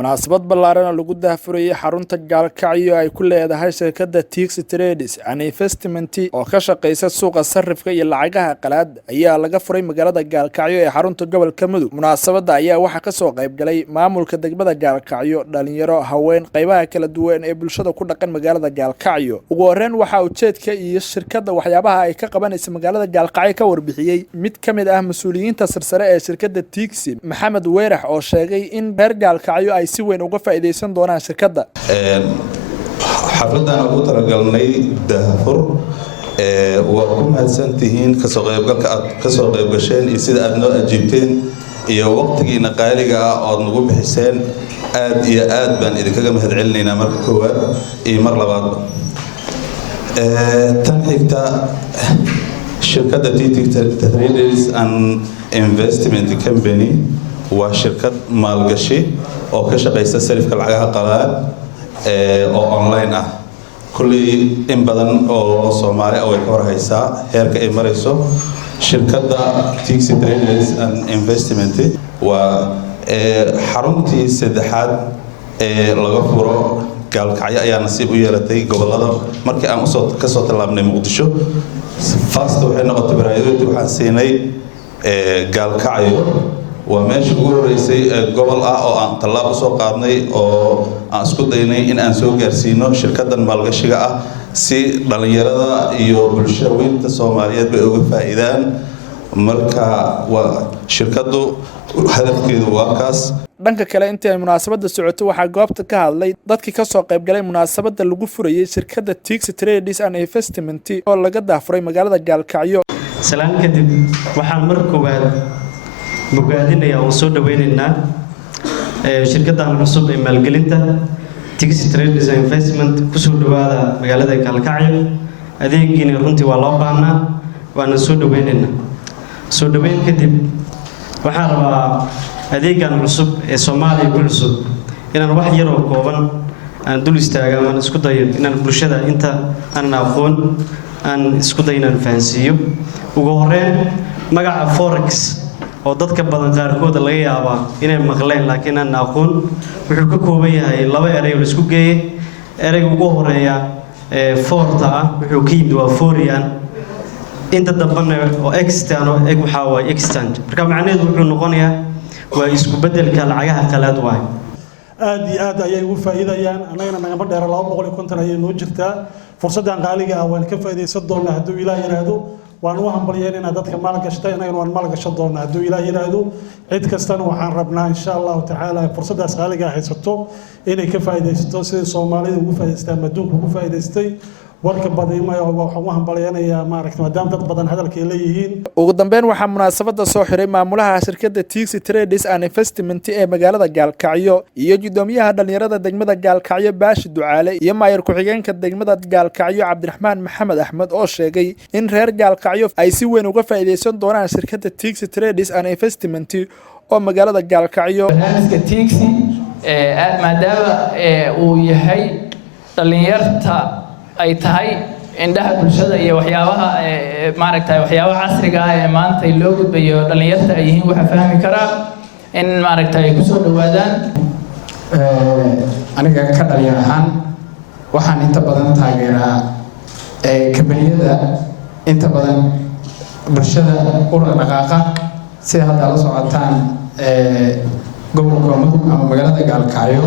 munaasabad ballaaran oo lagu daahfurayay xarunta gaalkacyo ay ku leedahay shirkadda Tix Trades and Investment oo ka shaqeysa suuqa sarifka iyo lacagaha qalaad ayaa laga furay magaalada Gaalkacyo ee xarunta gobolka Mudug. Munaasabadda ayaa waxaa ka soo qayb galay maamulka degmada Gaalkacyo, dhalinyaro, haween, qaybaha kala duwan ee bulshada ku dhaqan magaalada Gaalkacyo. Ugu horreyn waxa ujeedka iyo shirkadda waxyaabaha ay ka qabanayso magaalada Gaalkacyo ka warbixiyay mid ka mid ah mas'uuliyiinta sarsare ee shirkadda Tix, Maxamed Weerax, oo sheegay in reer Gaalkacyo ay si weyn uga faa'iideysan doonaan shirkadda. xafladan ugu talagalnay daahfur waa ku mahadsantihiin ka soo qaybgalka aad ka soo qayb gasheen iyo sida aad noo ajiibteen iyo waqtigiina qaaliga ah oo aad nagu bixiseen aad iyo aad baan idinkaga mahadcelinaynaa marka koowaad iyo mar labaadba. tan xigta shirkadda Tix Trades and Investment Company waa shirkad maalgashi oo ka shaqeysa sarifka lacagaha qalaad oo online ah. kulli in badan oo Soomaali ah way ka warhaysaa heerka ay marayso. shirkadda Tix Trades and Investment waa xaruntii saddexaad ee laga furo Gaalkacyo ayaa nasiib u yeelatay gobolada markii aan ka soo talaabnay Muqdisho. First waxay noqotay priority waxaan siinay Gaalkacyo waa meesha ugu horeysay gobol ah oo aan talaab u soo qaadnay oo aan isku daynay in aan soo gaarsiino shirkaddan maalgashiga ah si dhalinyarada iyo bulshada weynta Soomaaliyeed bay uga faa'iidaan. marka waa shirkaddu hadafkeedu waa kaas. dhanka kale intii ay munaasabadda socotay waxaa goobta ka hadlay dadkii ka soo qayb galay munaasabadda lagu furayay shirkadda Tix Trades and Investment oo laga daahfuray magaalada Gaalkacyo. salaan kadib waxaan mar koowaad bogaadinaya oo soo dhaweynaynaa shirkaddan cusub ee maalgelinta Tix Trades and Investment ku soo dhawaada magaalada Gaalkacyo. adeegiina runtii waa loo baahnaa waana soo dhaweynaynaa. soo dhaweyn kadib waxaan rabaa adeegan cusub ee Soomaaliya ku cusub inaan wax yar oo kooban aan dul istaago aan isku dayo inaan bulshada inta aan aqoon aan isku dayo inaan fahansiiyo. ugu horreyn magaca forex oo dadka badan qaarkood laga yaabaa inay maqleen laakiin aan aqoon wuxuu ka kooban yahay laba eray oo isku geeyay. erayga ugu horeeya forta ah wuxuu ka yimid waa foreign, inta dambana oo extern oo waxa waa extant. marka macnaheedu wuxuu noqonayaa waa isku bedelka lacagaha qalaad waay. aad iyo aad ayay ugu faa'iidayaan. anagana nagama dheera 250 ayay noo jirtaa. fursaddan qaaliga ah waan ka faa'iideysan doonaa hadduu Ilaahay yiraahdo. waan u hambalyeynaa dadka maal gashtay anagana waan maal gashan doonaa hadduu Ilaahay yiraahdo. cid kastana waxaan rabnaa insha Allah tacaala fursaddaas qaaliga ah haysato inay ka faa'iideysato sida Soomaalida ugu faa'iideystaan adduunka ugu faa'iideystay. warka badaymayo waxaan u hambaleynayaa maaragtay maadaama dad badan hadalkay leeyihiin. ugu dambeyn waxaa munaasabadda soo xiray maamulaha shirkadda Tix Trades and Investment ee magaalada Gaalkacyo iyo gudoomiyaha dhalinyarada degmada Gaalkacyo Baashi Ducaale iyo maayir ku-xigeenka degmada Gaalkacyo Cabdiraxmaan Maxamed Axmed oo sheegay in reer Gaalkacyo ay si weyn uga faa'iideysan doonaan shirkadda Tix Trades and Investment oo magaalada Gaalkacyo. barnaamijka Tix maadaama uu yahay dhalinyarta ay tahay indhaha bulshada iyo waxyaabaha maaragtay waxyaabaha casriga ah ee maanta loo gudbayo dhalinyarta ay yihiin waxa fahmi karaa in maaragtay ay ku soo dhawaadaan. aniga ka dhalinyar ahaan waxaan inta badan taageeraa kambaniyada inta badan bulshada u dhaqaaqa sida hadda la socotaan gobolka Mudug ama magaalada Gaalkacyo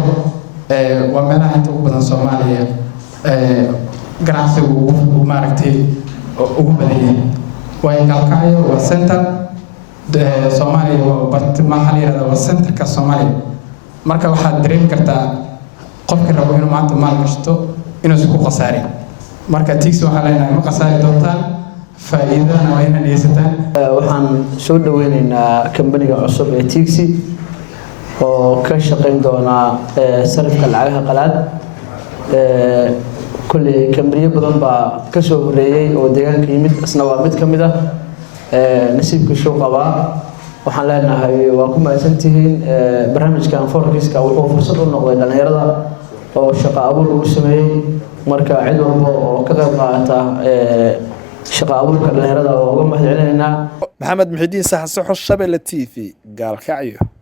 waa meelaha inta ugu badan Soomaaliya ganacsigu ugu maaragtay ugu badan yahay. waa Gaalkacyo waa center Soomaaliya waa bartilmaaha la yiraahdo waa centerka Soomaaliya. marka waxaad dareemi kartaa qofka rabo inuu maanta maal gashto inuu isku khasaarin. marka Tix waxaa leenahay ma khasaari doontaan faa'iidana waa inaad haysataan. waxaan soo dhaweynaynaa kambaniga cusub ee Tix oo ka shaqeyn doona sarifka lacagaha qalaad. kulli kambaniyo badan baa ka soo horeeyay oo deegaanka yimid asna waa mid ka mid ah nasiibka soo qabaa. waxaan leenahay waa ku mahadsantihiin. barnaamijkan forex-ka wuxuu fursad u noqday dhalinyarada oo shaqo abuur lagu sameeyay. marka cid walba oo ka qayb qaata shaqo abuurka dhalinyarada waa uga mahadcelinaynaa. Maxamed Muxidiin Saxan Soxo, Shabeelle TV, Gaalkacyo.